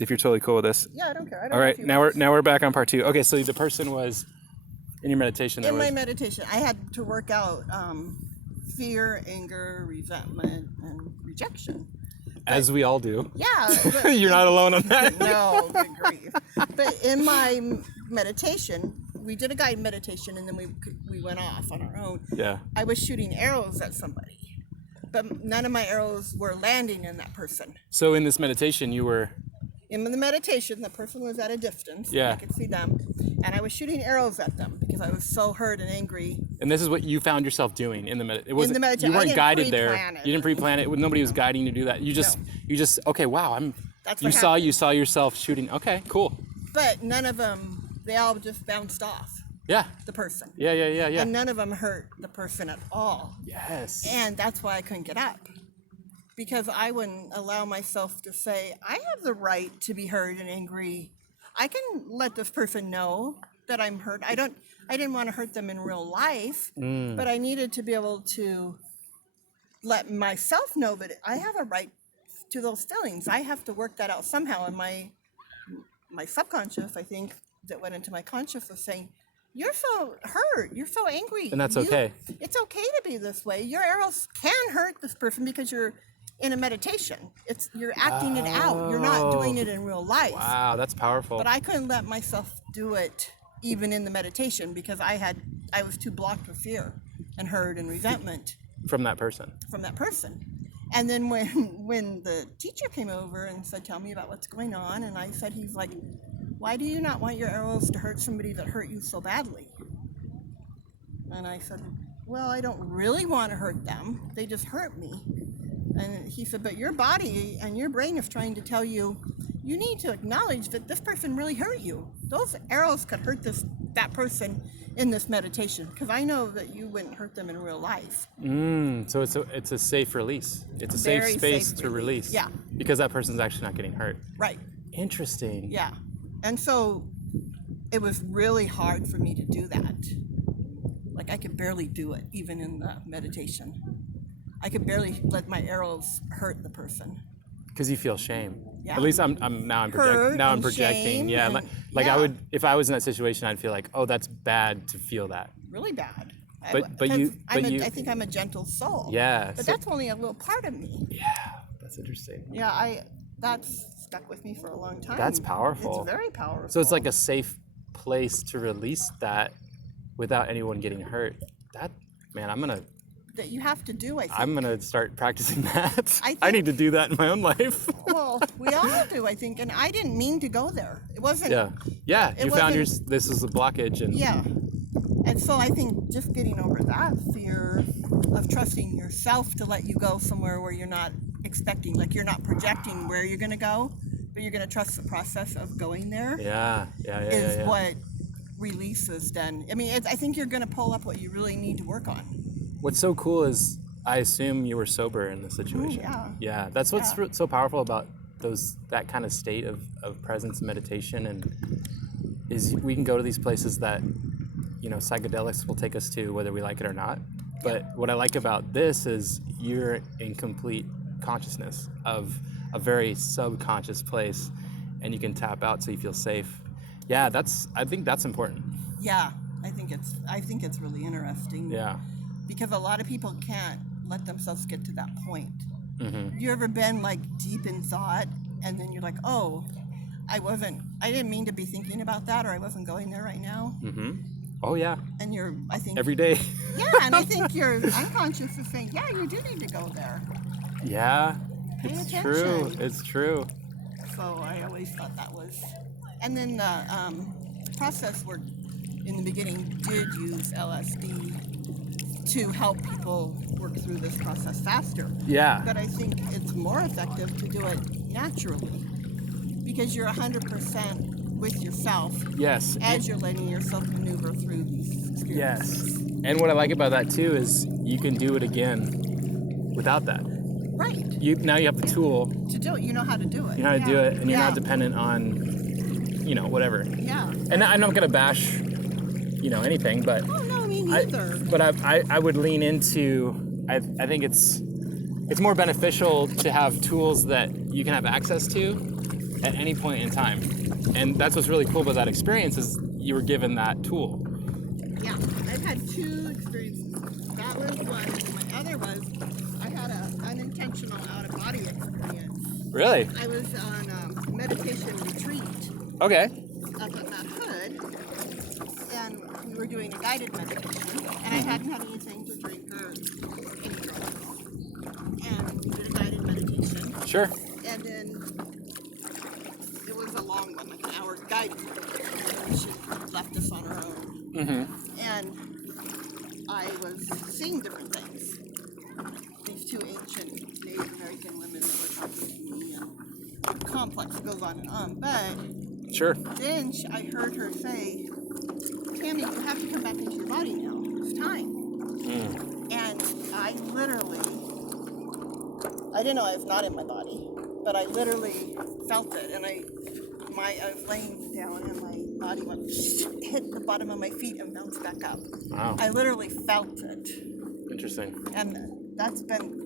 if you're totally cool with this. Yeah, I don't care. I don't All know right, if you now we're back on part 2. Okay, so the person was in your meditation. In my meditation, I had to work out fear, anger, resentment, and rejection. As we all do. Yeah. You're not alone on that. No, good grief. But in my meditation, we did a guided meditation, and then we went off on our own. Yeah. I was shooting arrows at somebody, but none of my arrows were landing in that person. So in this meditation, you were... In the meditation, the person was at a distance. Yeah. I could see them. And I was shooting arrows at them because I was so hurt and angry. And this is what you found yourself doing in the meditation. In the meditation. You weren't guided there. Pre-plan it. You didn't pre-plan it. Nobody was guiding you to do that. You just, okay, wow. That's you what saw happened. yourself shooting. Okay, cool. But none of them, they all just bounced off Yeah. the person. Yeah. And none of them hurt the person at all. Yes. And that's why I couldn't get up. Because I wouldn't allow myself to say, I have the right to be hurt and angry. I can let this person know that I'm hurt. I didn't want to hurt them in real life, but I needed to be able to let myself know that I have a right to those feelings. I have to work that out somehow. And my subconscious, I think, that went into my conscious was saying, you're so hurt. You're so angry. And that's okay. It's okay to be this way. Your arrows can hurt this person because you're in a meditation. You're acting it out. You're not doing it in real life. Wow, that's powerful. But I couldn't let myself do it even in the meditation because I was too blocked with fear and hurt and resentment from that person. And then when the teacher came over and said, tell me about what's going on, and I said, he's like, why do you not want your arrows to hurt somebody that hurt you so badly? And I said, well, I don't really want to hurt them. They just hurt me. And he said, but your body and your brain is trying to tell you, you need to acknowledge that this person really hurt you. Those arrows could hurt that person in this meditation, because I know that you wouldn't hurt them in real life. So it's a safe release. It's a safe space to release. Yeah. Because that person's actually not getting hurt. Right. Interesting. Yeah. And so it was really hard for me to do that. Like I could barely do it, even in the meditation. I could barely let my arrows hurt the person. Because you feel shame. Yeah. At least I'm projecting. Shame Yeah. and, I would, if I was in that situation, I'd feel like, oh, that's bad to feel that. Really bad. I think I'm a gentle soul. Yeah. But that's only a little part of me. Yeah. That's interesting. Yeah. That's stuck with me for a long time. That's powerful. It's very powerful. So it's like a safe place to release that without anyone getting hurt. that you have to do, I think. I'm going to start practicing that. I need to do that in my own life. Well, we all do, I think. And I didn't mean to go there. It wasn't. Yeah. You found this is a blockage. Yeah. And so I think just getting over that fear of trusting yourself to let you go somewhere where you're not expecting, like you're not projecting where you're going to go, but you're going to trust the process of going there. Is what releases then. I mean, I think you're going to pull up what you really need to work on. What's so cool is I assume you were sober in this situation. Yeah. That's what's so powerful about that kind of state of presence and meditation, and is we can go to these places that, psychedelics will take us to, whether we like it or not. But what I like about this is you're in complete consciousness of a very subconscious place, and you can tap out so you feel safe. Yeah, I think that's important. Yeah, I think it's really interesting. Yeah. Because a lot of people can't let themselves get to that point. Mm-hmm. You ever been like deep in thought, and then you're like, oh, I didn't mean to be thinking about that, or I wasn't going there right now. Mm-hmm. Oh yeah. And I think every day. Yeah, and I think your unconscious is saying, yeah, you do need to go there. Yeah, Pay it's attention. true. It's true. So I always thought that was, and then the process work in the beginning did use LSD to help people work through this process faster. Yeah. But I think it's more effective to do it naturally, because you're 100% with yourself. Yes. As you're letting yourself maneuver through these experiences. Yes. And what I like about that too is you can do it again without that. Right. Now you have the tool to do it. You know how to do it. You know how to do it, and you're not dependent on, whatever. Yeah. And I'm not gonna bash, anything, but. Oh no, me neither. But I would lean into. I think it's more beneficial to have tools that you can have access to, at any point in time. And that's what's really cool about that experience is you were given that tool. Yeah, I've had 2 experiences. That was one, and my other was I had an unintentional out-of-body experience. Really? I was on a meditation retreat. Okay. Up at Mount Hood, and we were doing a guided meditation, and I hadn't had anything to drink or any drugs. And we did a guided meditation. Sure. And then it was a long one, like an hour guided meditation. She left us on our own. Mm-hmm. And I was seeing different things. These 2 ancient Native American women that were talking to me, and complex goes on and on, but sure. then I heard her say, Tammy, you have to come back into your body now. It's time. And I literally, I didn't know I was not in my body, but I literally felt it. And I was laying down and my body went, hit the bottom of my feet and bounced back up. Wow. I literally felt it. Interesting. And that's been,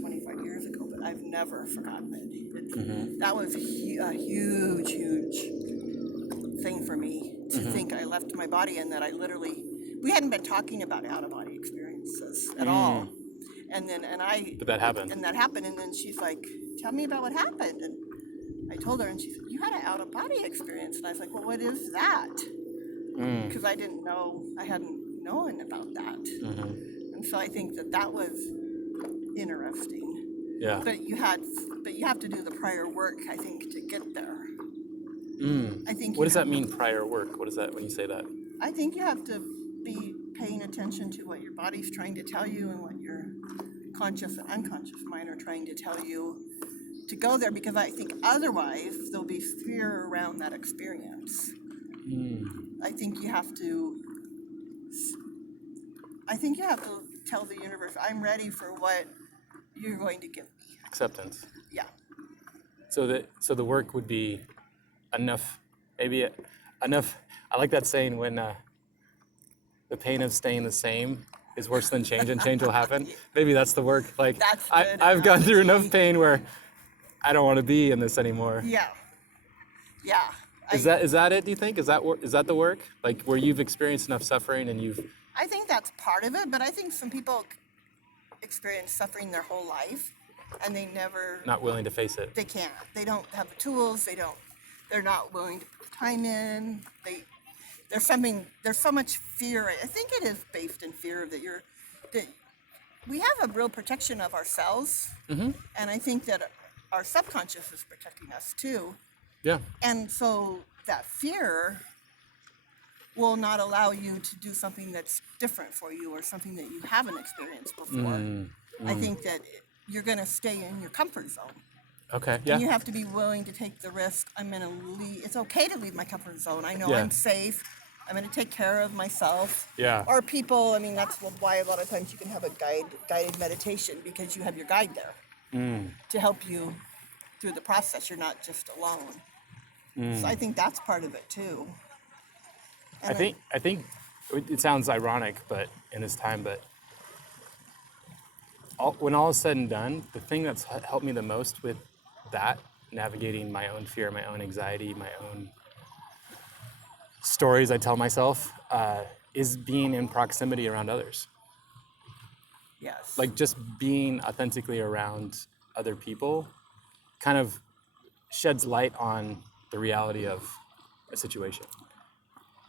25 years ago, but I've never forgotten it. That was a huge, huge thing for me to think I left my body and that I literally, we hadn't been talking about out-of-body experiences at all. But that happened. And that happened, and then she's like, tell me about what happened. And I told her, and she said, you had an out-of-body experience. And I was like, well, what is that? Because I didn't know, I hadn't known about that. And so I think that was interesting. Yeah. But you have to do the prior work, I think, to get there. I think. What does that mean, prior work? What is that when you say that? I think you have to be paying attention to what your body's trying to tell you and what your conscious and unconscious mind are trying to tell you to go there, because I think otherwise there'll be fear around that experience. I think you have to tell the universe, I'm ready for what you're going to give me. Acceptance. Yeah. So the work would be enough, enough. I like that saying when the pain of staying the same is worse than change, and change will happen. Maybe that's the work. Like I've gone through enough pain where I don't want to be in this anymore. Yeah. Yeah. Is that it? Do you think is that the work? Like where you've experienced enough suffering and you've. I think that's part of it, but I think some people experience suffering their whole life, and they never. Not willing to face it. They can't. They don't have the tools. They're not willing to put the time in. There's so much fear. I think it is based in fear that we have a real protection of ourselves, and I think that our subconscious is protecting us too. Yeah. And so that fear will not allow you to do something that's different for you or something that you haven't experienced before. I think that you're going to stay in your comfort zone. Okay, yeah. And you have to be willing to take the risk. I'm going to leave. It's okay to leave my comfort zone. I know I'm safe. I'm going to take care of myself. Yeah. Or people, I mean, that's why a lot of times you can have a guided meditation, because you have your guide there to help you through the process. You're not just alone. So I think that's part of it too. And I think it sounds ironic, but in this time, but when all is said and done, the thing that's helped me the most with that, navigating my own fear, my own anxiety, my own stories I tell myself, is being in proximity around others. Yes. Like just being authentically around other people kind of sheds light on the reality of a situation.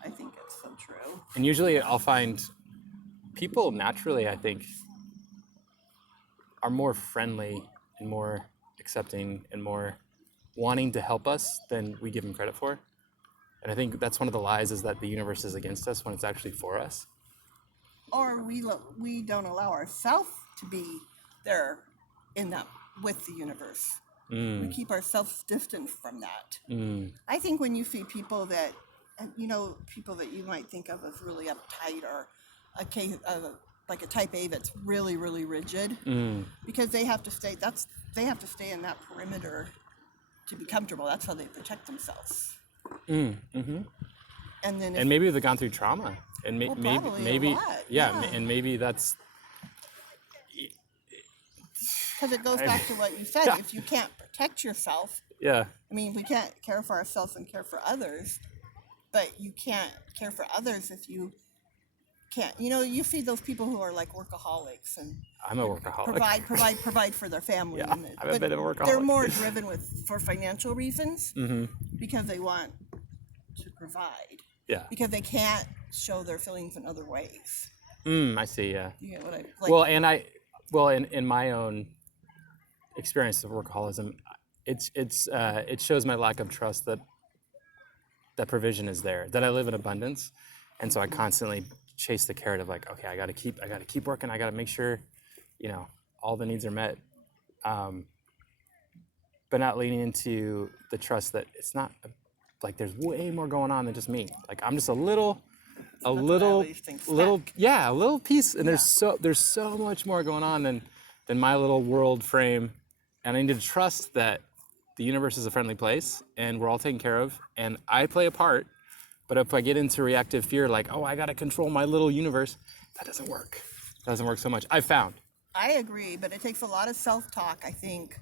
I think it's so true. And usually I'll find people naturally, I think, are more friendly and more accepting and more wanting to help us than we give them credit for. And I think that's one of the lies, is that the universe is against us when it's actually for us. Or we don't allow ourselves to be there in that with the universe. We keep ourselves distant from that. I think when you see people that, people that you might think of as really uptight, or like a type A that's really, really rigid, because they have to stay in that perimeter to be comfortable. That's how they protect themselves. And then maybe they've gone through trauma, and maybe yeah, and maybe that's because it goes back to what you said. If you can't protect yourself, Yeah. I mean, we can't care for ourselves and care for others, but you can't care for others if you can't. You see those people who are like workaholics and I'm a workaholic. provide for their family. Yeah, I'm a bit of a workaholic. They're more driven for financial reasons Mm-hmm. because they want to provide. Yeah. Because they can't show their feelings in other ways. I see. Yeah. You get what I like? Well, in my own experience of workaholism, it shows my lack of trust that provision is there, that I live in abundance, and so I constantly chase the carrot of like, okay, I got to keep working, I got to make sure, all the needs are met, but not leaning into the trust that it's not like there's way more going on than just me. Like I'm just a little piece, and there's so much more going on than my little world frame, and I need to trust that the universe is a friendly place and we're all taken care of, and I play a part. But if I get into reactive fear, like, oh, I got to control my little universe, that doesn't work. It doesn't work so much. I've found. I agree, but it takes a lot of self-talk, I think.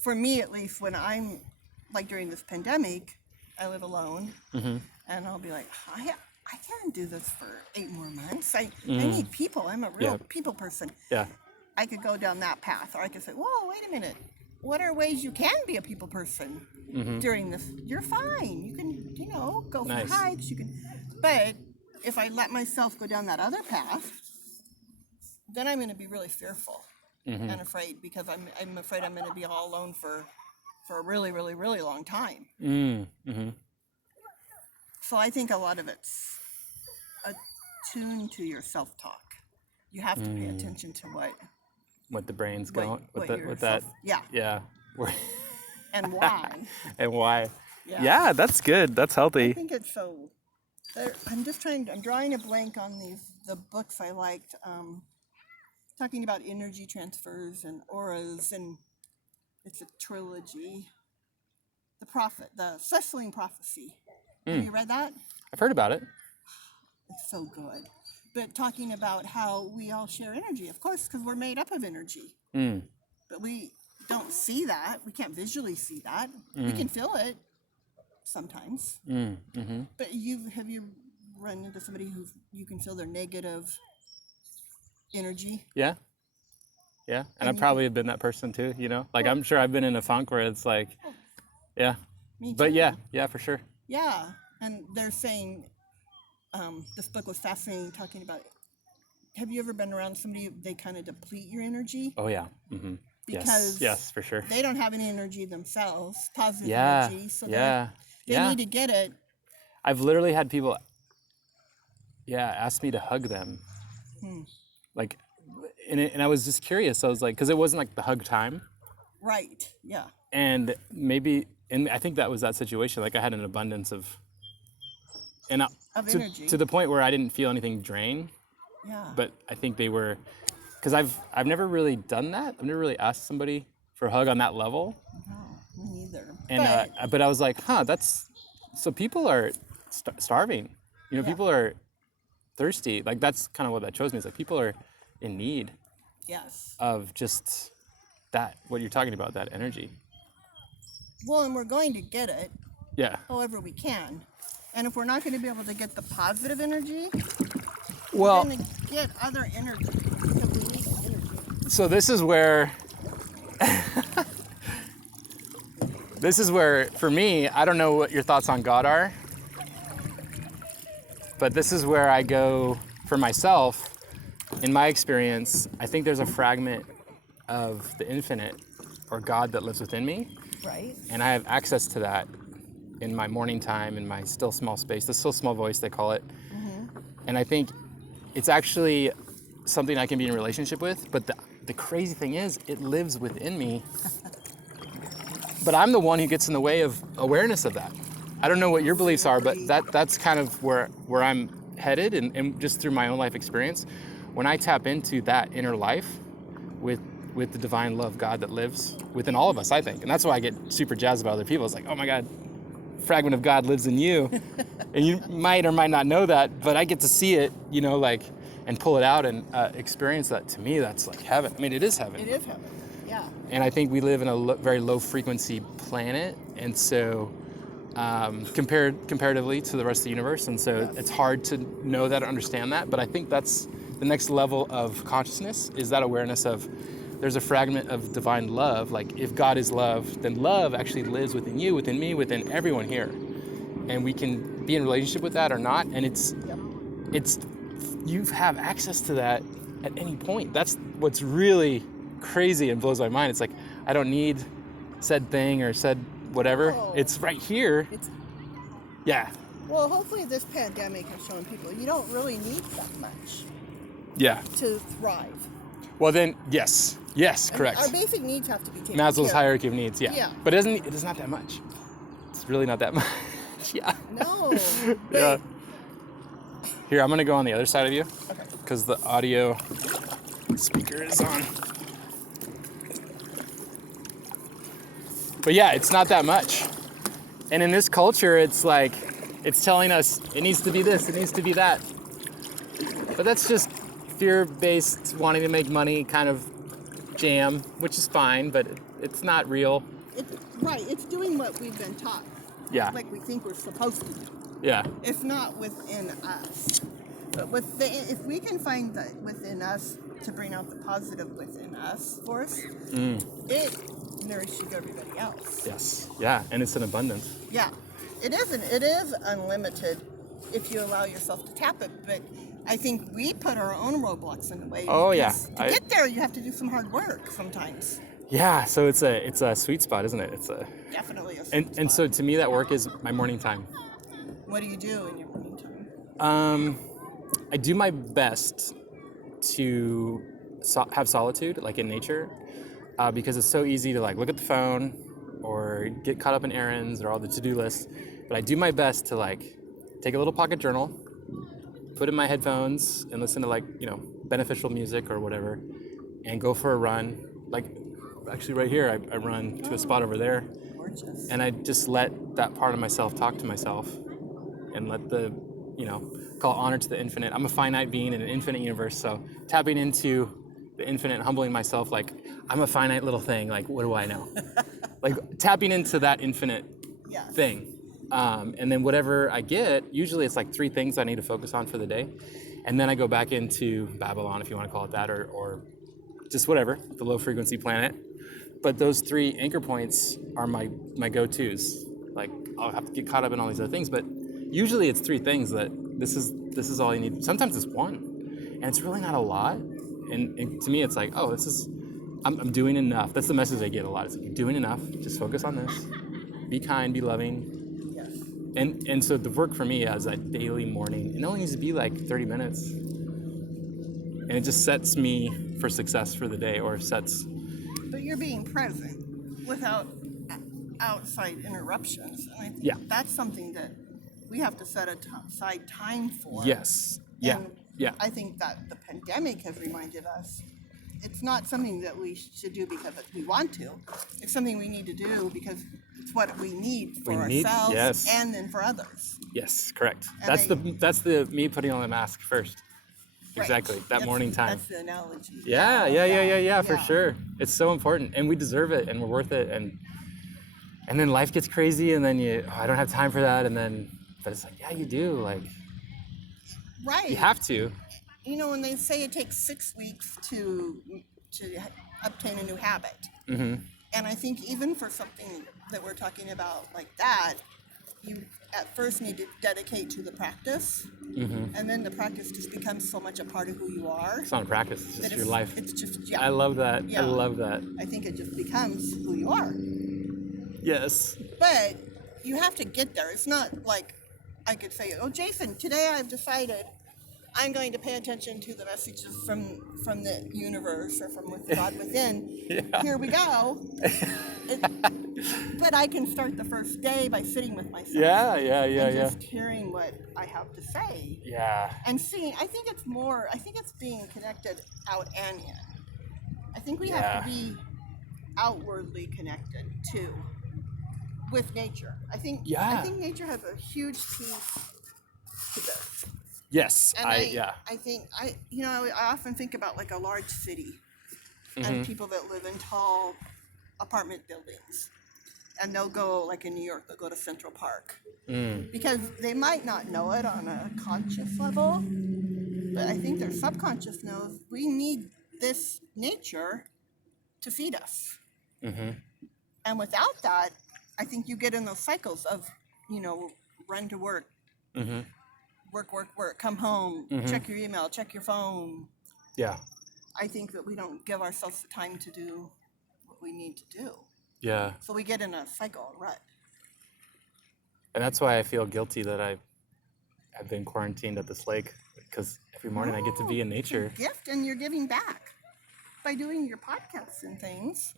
For me, at least, when I'm, like during this pandemic, I live alone, and I'll be like, I can't do this for 8 more months. I need people. I'm a real people person. Yeah. I could go down that path, or I could say, whoa, wait a minute. What are ways you can be a people person during this? You're fine. You can, go for hikes. You can, but if I let myself go down that other path, then I'm going to be really fearful and afraid, because I'm afraid I'm going to be all alone for a really, really, really long time. So I think a lot of it's attuned to your self-talk. You have to pay attention to what the brain's going with that. Yeah. Yeah. And why. And why. Yeah, that's good. That's healthy. I think it's so. I'm drawing a blank on the books I liked, talking about energy transfers and auras, and it's a trilogy. The Cecilian Prophecy. Have you read that? I've heard about it. It's so good. But talking about how we all share energy, of course, because we're made up of energy. But we don't see that. We can't visually see that. We can feel it sometimes. But have you run into somebody who you can feel their negative energy? Yeah. Yeah. And I probably have been that person too, Like I'm sure I've been in a funk where it's like, yeah. Me too. But yeah, for sure. Yeah. And they're saying, this book was fascinating, talking about, have you ever been around somebody, they kind of deplete your energy? Oh, yeah. Because yes, for sure. they don't have any energy themselves, positive Yeah. energy, so Yeah. they need to get it. I've literally had people, ask me to hug them. Like, and I was just curious. I was like, because it wasn't like the hug time. Right, yeah. And I think that was that situation. Like I had an abundance of energy. To the point where I didn't feel anything drain. Yeah. But I think they were, because I've never really done that. I've never really asked somebody for a hug on that level. No, me neither. And but I was like, so people are starving. People are thirsty. Like that's kind of what that shows me. Is like people are in need. Yes. Of just that, what you're talking about, that energy. Well, and we're going to get it. Yeah. However we can. And if we're not going to be able to get the positive energy, we're going to get other energy. Because we need energy. So this is where, for me, I don't know what your thoughts on God are, but this is where I go for myself. In my experience, I think there's a fragment of the infinite or God that lives within me. Right. And I have access to that in my morning time, in my still small space, the still small voice, they call it. And I think it's actually something I can be in a relationship with, but the crazy thing is, it lives within me. But I'm the one who gets in the way of awareness of that. I don't know what your beliefs are, but that's kind of where I'm headed, and just through my own life experience. When I tap into that inner life with the divine love God that lives within all of us, I think. And that's why I get super jazzed about other people. It's like, oh my God, fragment of God lives in you. And you might or might not know that, but I get to see it, and pull it out and experience that. To me, that's like heaven. I mean, it is heaven. It is heaven. Yeah. And I think we live in a very low frequency planet, and so comparatively to the rest of the universe, and so it's hard to know that or understand that. But I think that's the next level of consciousness, is that awareness of there's a fragment of divine love. Like, if God is love, then love actually lives within you, within me, within everyone here, and we can be in relationship with that or not. And it's you have access to that at any point. That's what's really crazy and blows my mind. It's like, I don't need said thing or said whatever. Oh. It's right here. Yeah. Well, hopefully this pandemic has shown people you don't really need that much Yeah. to thrive. Well then, yes, correct. Our basic needs have to be taken Maslow's care hierarchy of needs, Yeah. But it's not that much. It's really not that much. Yeah. No. Yeah. Here, I'm gonna go on the other side of you. Okay. Because the audio speaker is on. But yeah, it's not that much. And in this culture, it's like, it's telling us it needs to be this, it needs to be that. But that's just fear-based, wanting to make money kind of jam, which is fine, but it's not real. It's doing what we've been taught. Yeah. Like we think we're supposed to do. Yeah. It's not within us. But if we can find that within us to bring out the positive within us force, it nourishes everybody else. Yes. Yeah. And it's an abundance. Yeah. It is unlimited if you allow yourself to tap it, but I think we put our own roadblocks in the way. Oh yeah. To get there, you have to do some hard work sometimes. Yeah. So it's a sweet spot, isn't it? It's Definitely a sweet spot. And so to me, that work is my morning time. What do you do in your morning time? I do my best to have solitude, like in nature, because it's so easy to like look at the phone or get caught up in errands or all the to-do lists. But I do my best to like take a little pocket journal, put in my headphones and listen to, like, beneficial music or whatever, and go for a run. Like, actually right here, I run to a spot over there. Gorgeous. And I just let that part of myself talk to myself and let the, call honor to the infinite. I'm a finite being in an infinite universe, so tapping into the infinite and humbling myself, like, I'm a finite little thing, like, what do I know? Like, tapping into that infinite thing. And then whatever I get, usually it's like 3 things I need to focus on for the day. And then I go back into Babylon, if you want to call it that, or just whatever, the low frequency planet. But those 3 anchor points are my go-tos. Like, I'll have to get caught up in all these other things, but usually it's 3 things that this is all you need. Sometimes it's 1, and it's really not a lot. And to me, it's like, oh, I'm doing enough. That's the message I get a lot. It's like, you're doing enough. Just focus on this. Be kind, be loving. Yes. And so the work for me is that daily morning. It only needs to be like 30 minutes. And it just sets me for success for the day, or sets. But you're being present without outside interruptions. And I think that's something that we have to set aside time for. Yes. Yeah. And yeah. I think that the pandemic has reminded us it's not something that we should do because we want to. It's something we need to do because it's what we need for ourselves and then for others. Yes, correct. And that's the me putting on the mask first. Right. Exactly. That morning time. That's the analogy. Yeah, for sure. It's so important, and we deserve it, and we're worth it, and then life gets crazy, and then I don't have time for that, but it's like, yeah, you do, like, right. You have to. When they say it takes 6 weeks to obtain a new habit, mm-hmm. and I think even for something that we're talking about like that, you at first need to dedicate to the practice, mm-hmm. and then the practice just becomes so much a part of who you are. It's not a practice, it's just your life. It's just, I love that. Yeah. I love that. I think it just becomes who you are. Yes. But you have to get there. It's not like I could say, oh, Jason, today I've decided I'm going to pay attention to the messages from the universe or from God within. Yeah. Here we go. But I can start the first day by sitting with myself. Yeah. Just hearing what I have to say. Yeah. And seeing. I think it's being connected out and in. I think we have to be outwardly connected too with nature. I think nature has a huge piece to this. Yes. And I think I often think about like a large city, and people that live in tall apartment buildings. And they'll go, like in New York, they'll go to Central Park. Because they might not know it on a conscious level, but I think their subconscious knows we need this nature to feed us. And without that, I think you get in those cycles of, run to work, work, come home, check your email, check your phone. Yeah. I think that we don't give ourselves the time to do what we need to do. Yeah. So we get in a cycle, a rut. And that's why I feel guilty that I've been quarantined at this lake, because every morning I get to be in nature. It's a gift, and you're giving back by doing your podcasts and things.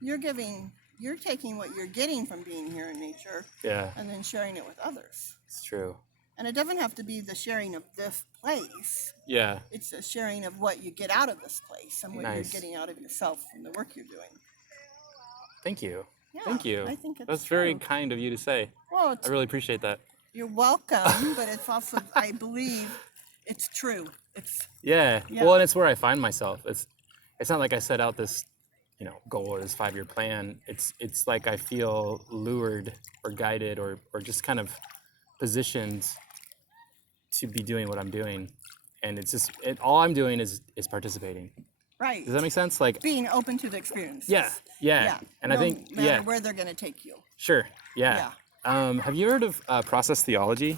You're taking what you're getting from being here in nature, and then sharing it with others. It's true. And it doesn't have to be the sharing of this place. Yeah. It's the sharing of what you get out of this place and what you're getting out of yourself from the work you're doing. Thank you. Yeah, Thank you. I think that's very kind of you to say. Well, I really appreciate that. You're welcome, but it's also, I believe, it's true. Yeah. Well, and it's where I find myself. It's not like I set out this, goal or this 5-year plan. It's like I feel lured or guided or just kind of positioned to be doing what I'm doing, and it's just all I'm doing is participating. Right. Does that make sense? Like being open to the experience. Yeah. And I think no matter where they're going to take you. Sure. Yeah. Have you heard of process theology?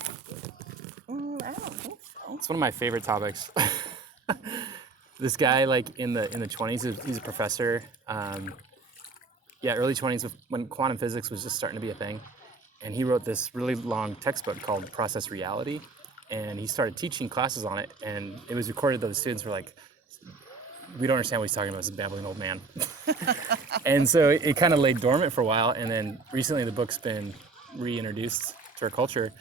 I don't think so. It's one of my favorite topics. This guy, like in the 20s, he's a professor. Early 20s when quantum physics was just starting to be a thing, and he wrote this really long textbook called Process Reality, and he started teaching classes on it, and it was recorded that the students were like, we don't understand what he's talking about, this babbling old man. And so it kind of lay dormant for a while, and then recently the book's been reintroduced to our culture.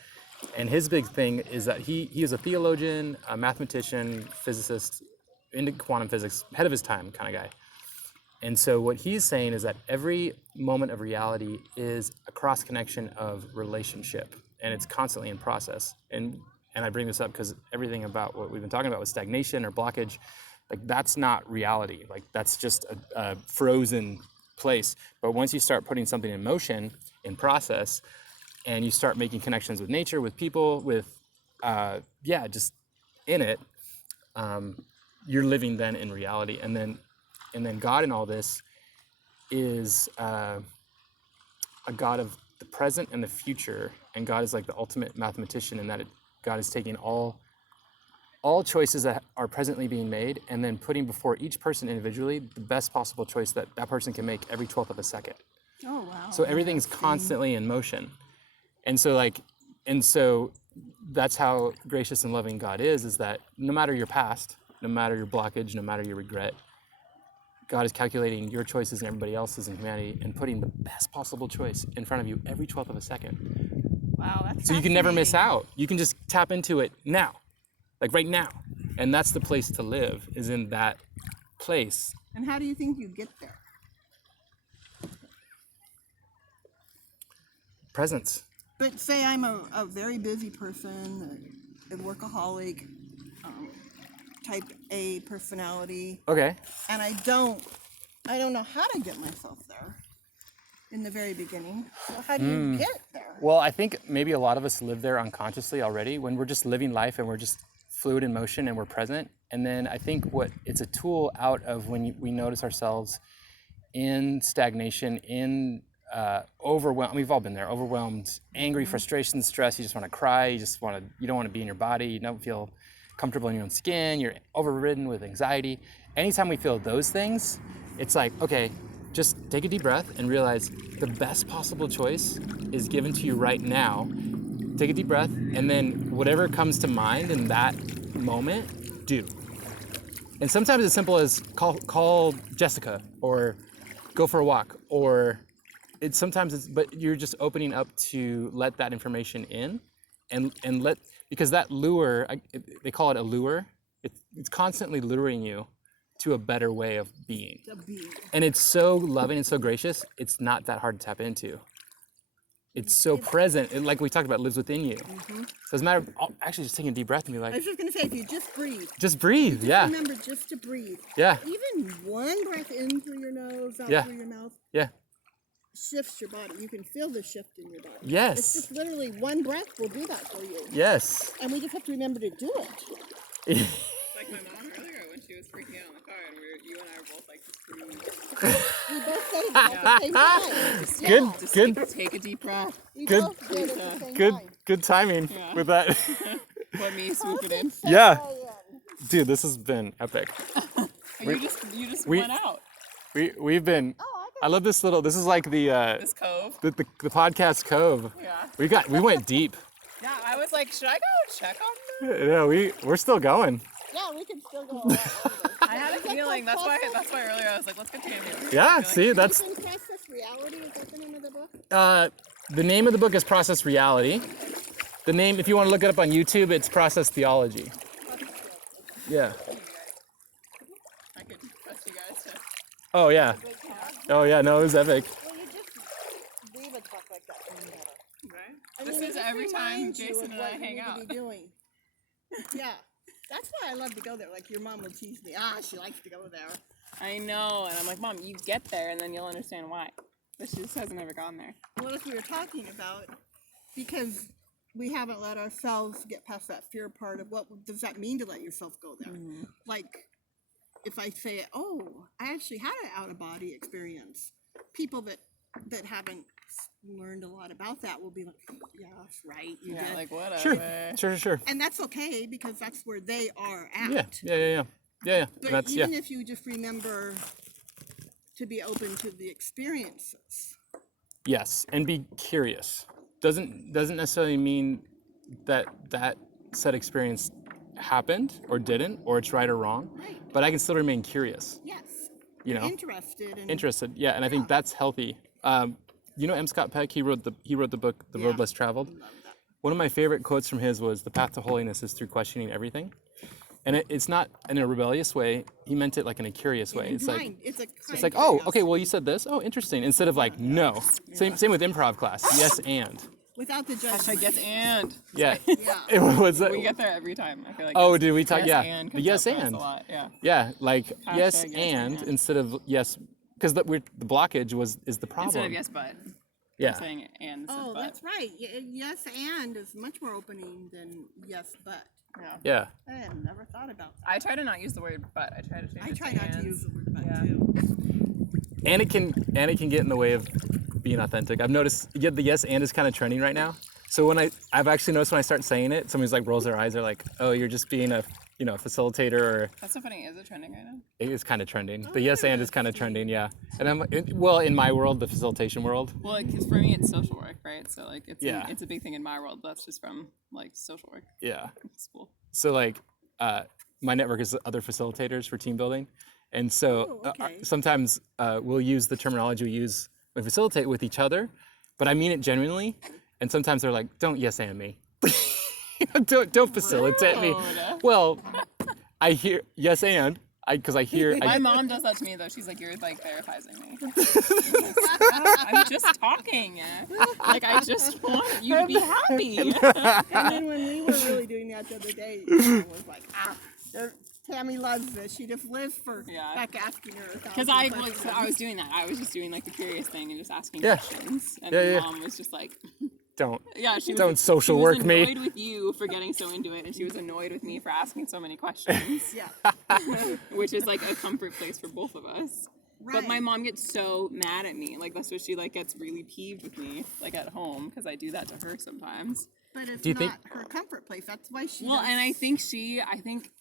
And his big thing is that he is a theologian, a mathematician, physicist, into quantum physics, ahead of his time kind of guy. And so what he's saying is that every moment of reality is a cross connection of relationship, and it's constantly in process. And I bring this up because everything about what we've been talking about with stagnation or blockage, like that's not reality. Like that's just a frozen place. But once you start putting something in motion, in process, and you start making connections with nature, with people, with just in it, you're living then in reality. And then God in all this is a God of the present and the future, and God is like the ultimate mathematician in that God is taking all choices that are presently being made and then putting before each person individually the best possible choice that person can make every 12th of a second. Oh, wow. So everything's constantly in motion. And so that's how gracious and loving God is that no matter your past, no matter your blockage, no matter your regret, God is calculating your choices and everybody else's in humanity and putting the best possible choice in front of you every 12th of a second. Wow, that's so you can never miss out. You can just tap into it now, like right now. And that's the place to live, is in that place. And how do you think you get there? Presence. But say I'm a very busy person, a workaholic, type A personality. Okay. And I don't know how to get myself there in the very beginning. So how do you get there? Well, I think maybe a lot of us live there unconsciously already when we're just living life and we're just fluid in motion and we're present. And then I think it's a tool out of when we notice ourselves in stagnation, in overwhelmed. We've all been there. Overwhelmed, angry, frustration, stress. You just want to cry. You don't want to be in your body. You don't feel comfortable in your own skin. You're overridden with anxiety. Anytime we feel those things, it's like, okay, just take a deep breath and realize the best possible choice is given to you right now. Take a deep breath, and then whatever comes to mind in that moment, do. And sometimes it's simple as call Jessica, or go for a walk, or but you're just opening up to let that information in, and because that lure, they call it a lure, it's constantly luring you to a better way of being. And it's so loving and so gracious, it's not that hard to tap into. It's so present. It, like we talked about, lives within you. So it's a matter of actually just taking a deep breath and be I like, was just going to say, if you just breathe. just breathe. Yeah. Remember just to breathe. Yeah. Even one breath in through your nose, out through your mouth. Yeah. Shifts your body. You can feel the shift in your body. Yes. It's just literally one breath will do that for you. Yes. And we just have to remember to do it. Like my mom earlier when she was freaking out in the car, and you and I were both like, just breathe. We both said it at the same time. Good. Take a deep breath. We Good. both did it at the same Good. time. Good timing with that. Let me swoop it in. Yeah. Dude, this has been epic. You just went out. We've been. I love this little. This is like the This cove. the podcast cove. Yeah. We went deep. Yeah, I was like, should I go check on them? Yeah, we're still going. Yeah, we can still go. I had a feeling. That's why earlier I was like, let's get Tammy. Yeah. See, that's Process Reality, is that the name of the book? the name of the book is Process Reality. The name, if you want to look it up on YouTube, it's Process Theology. Yeah. I could trust you guys to. Oh yeah. Oh yeah. No, it was epic. Well, you just leave a talk like that from better. Right? I This mean, is it just every time reminds you Jason of and what I you hang need to out. be doing. Yeah. That's why I love to go there. Like your mom would tease me. She likes to go there. I know, and I'm like, Mom, you get there, and then you'll understand why. But she just hasn't ever gone there. What if we were talking about, because we haven't let ourselves get past that fear part of what does that mean to let yourself go there? Like, if I say, I actually had an out-of-body experience. People that haven't learned a lot about that will be like, yeah, that's right. You did. Like whatever. Sure. And that's okay because that's where they are at. Yeah. But That's even if you just remember to be open to the experiences. Yes, and be curious. Doesn't necessarily mean that said experience happened or didn't, or it's right or wrong. Right. But I can still remain curious. Yes. You know. Interested. Yeah, and I think that's healthy. You know M. Scott Peck? He wrote the book The Road Less Traveled. One of my favorite quotes from his was, "The path to holiness is through questioning everything." And it's not in a rebellious way. He meant it like in a curious way. It's like, oh, okay, well you said this. Oh, interesting. Instead of like, no. Same with improv class. Yes, and. Without the judgment. I guess and. Yeah. Yeah. Was that? We get there every time. I feel like. Oh, did we talk? Yes, Yeah. and The yes comes up and. a lot. Yeah. Yeah, like yes Hashtag and instead of yes, because the blockage is the problem. Instead of yes but. Yeah. Saying and instead of but. That's right. Yes and is much more opening than yes but. Yeah. I had never thought about that. I try to not use the word but. I try to change it. I try to not to and. use the word but too. And it can get in the way of being authentic. I've noticed the yes and is kind of trending right now. So I've actually noticed when I start saying it, somebody's like rolls their eyes. They're like, oh, you're just being a facilitator, or That's so funny. Is it trending right now? it is kind of trending. The yes and is kind of trending, yeah. And in my world, the facilitation world. Well, because for me it's social work, right? So like it's Yeah. it's a big thing in my world. That's just from like social work Yeah. school. So like, my network is other facilitators for team building, and so sometimes we'll use the terminology we use when we facilitate with each other, but I mean it genuinely. And sometimes they're like, "Don't yes and me, don't facilitate me." Well, I hear yes and because I hear. My mom does that to me though. She's like, "You're like therapizing me." I'm just talking. Like I just want you to be happy. And then when we were really doing that the other day, it was like, Tammy loves this. She just lives for Becca asking her. Because I was doing that. I was just doing like the curious thing and just asking questions. And my mom was just like, don't. Yeah, she was, don't social work me. She was annoyed with you for getting so into it, and she was annoyed with me for asking so many questions. Which is like a comfort place for both of us. Right. But my mom gets so mad at me. Like that's what she like gets really peeved with me, like at home, because I do that to her sometimes. But it's not her comfort place. That's why she. Well, and I think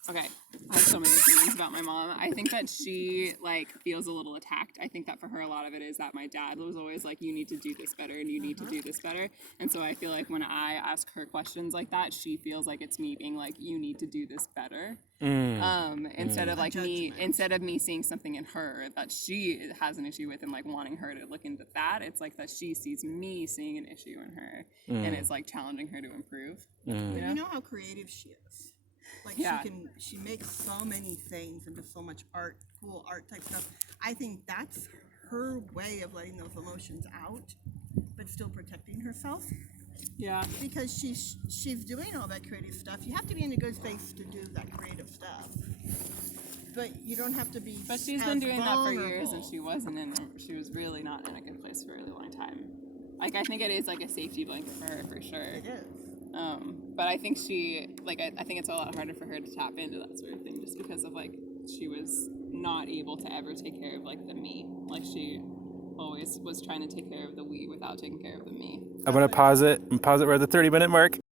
okay, I have so many opinions about my mom. I think that she like feels a little attacked. I think that for her a lot of it is that my dad was always like, you need to do this better and you need to do this better. And so I feel like when I ask her questions like that, she feels like it's me being like, you need to do this better. Instead of like me seeing something in her that she has an issue with and like wanting her to look into that, it's like that she sees me seeing an issue in her and it's like challenging her to improve. You know how creative she is. Like she makes so many things into so much art, cool art type stuff. I think that's her way of letting those emotions out. but still protecting herself. Yeah. Because she's doing all that creative stuff. You have to be in a good space to do that creative stuff. But you don't have to be. But she's been doing that for years, and she was really not in a good place for a really long time. Like, I think it is like a safety blanket for her, for sure. It is. But I think I think it's a lot harder for her to tap into that sort of thing, just because of like she was not able to ever take care of like the me. Like, she always was trying to take care of the we without taking care of the me. I'm gonna pause it. We're at the 30-minute mark.